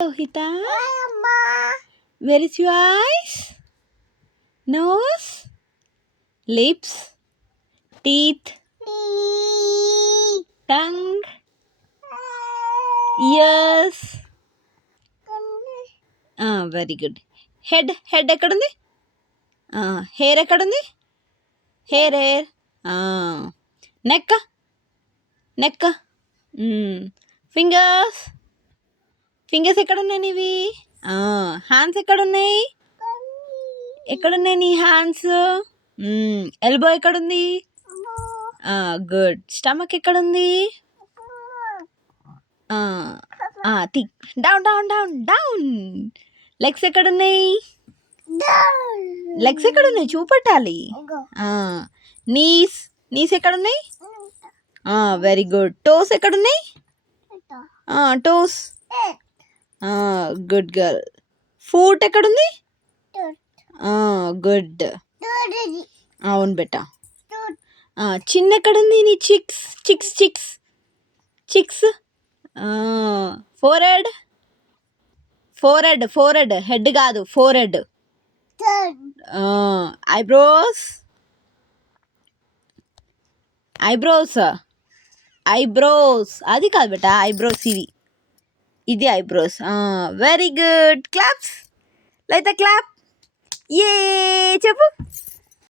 Lohita, where is your eyes, nose, lips, teeth, tongue, ears? Very good. Head ఎక్కడుంది? Hair ఎక్కడుంది? Hair neck fingers ఎక్కడున్నాయి నీవి? Hands ఎక్కడున్నాయి? నీ హ్యాండ్స్? ఎల్బో ఎక్కడుంది? గుడ్. స్టమక్ ఎక్కడుంది? Down down down down. Legs ఎక్కడున్నాయి? చూపెట్టాలి. నీస్ ఎక్కడున్నాయి? Very good. టోస్ ఎక్కడున్నాయి? టోస్. Good girl. ఫూట్ ఎక్కడుంది? గుడ్. అవును బెటా. చిన్న ఎక్కడుంది? నీ చిక్స్. ఫోరెడ్ హెడ్ కాదు, ఫోరెడ్. ఐబ్రోస్ అది కాదు బేటా, ఐబ్రోస్ ఇది eyebrows. Very good. Claps. Like the clap. ఏ చెప్పు.